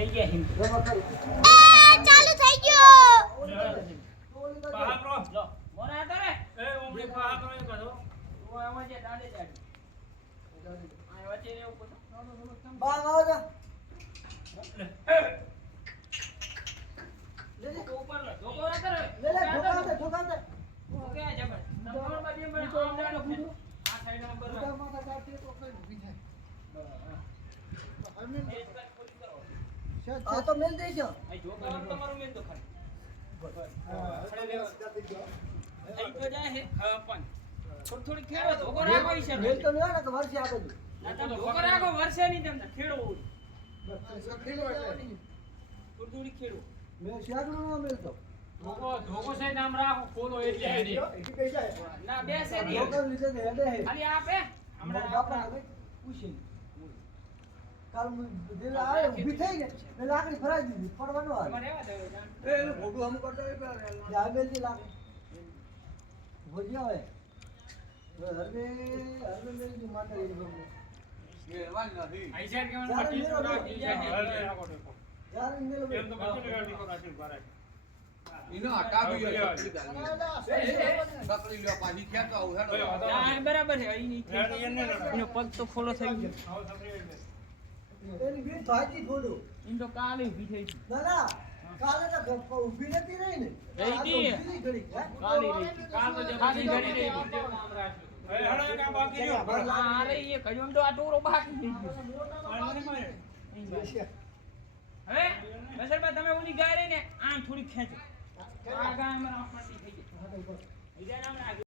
થઈ ગયા હિમ ચાલુ થઈ ગયો પહાડનો લો મોરા હતા રે એ ઓમડી પહાડનો એ કરો ઓ આમાં જે દાડે દાડે આ વચ્ચે ને ઉપર બા આવો જા લે ઉપર લે ધોકો રાખ રે લે ઠોકા દે ઓકે જબર નંબર માં બે મને આમ દાડો આ સાઈડ નંબર માં માથા કાઢી તો કઈ ઊભી થાય આ તો મેલ દેજો આ જો તમારું મેં તો ખરી થઈ તો જાય હે હા પણ થોડી ખેડો ધોકો રાખો ઈ છે મેલ તો ન ને કે વર્ષે આ બધું ના તમે ધોકો રાખો વર્ષે નહીં તમને ખેડો થોડી ખેડો મેલ શિયાળું ન મેલ તો ધોકો છે નામ રાખો ખોલો એટલે ના બેસે નહીં લોકો લીધે તો હેડે હે ખાલી આપે હમણાં બાપા હવે પૂછી કાલ દિલ આવે ઊભી થઈ ગઈ મેં લાકડી ફરાઈ દીધી પડવાનો આવે તમારે રહેવા દેવો જાન એ ફોટો હમ કરતો એ આ મેલ ની લાકડી ભોજ્યા હોય હરવે મેલ ની માટે એ ગમે આઈ સાઈડ કેવાનું મટી તો રાખી જાય યાર મેલ એમ તો બચ્ચો ગાડી તો રાખી ભરાય ઇનો હટા બી બકરી લ્યો પાછી ખેતો આવું હેડો ના બરાબર છે અહીં નહીં એનો પગ તો ખોલો થઈ ગયો એની બીટ ભાજી ફોડો એમ તો કાલે ઊભી થઈ ગઈ ના ના કાલે તો ઊભી નથી રહી ને રહી હતી. કાલે રહી કાલ તો જમાની ઘડી રહી નામ રાખ્યું હવે હળો કામ બાકી રહ્યો હા અરે એ કયું તો આ ટોરો બાકી થઈ ગયો હવે બસરબા તમે ઓલી ગાય ને આમ થોડી ખેંચો આ ગાય અમારા આંખમાંથી થઈ ગઈ બીજા નામ ના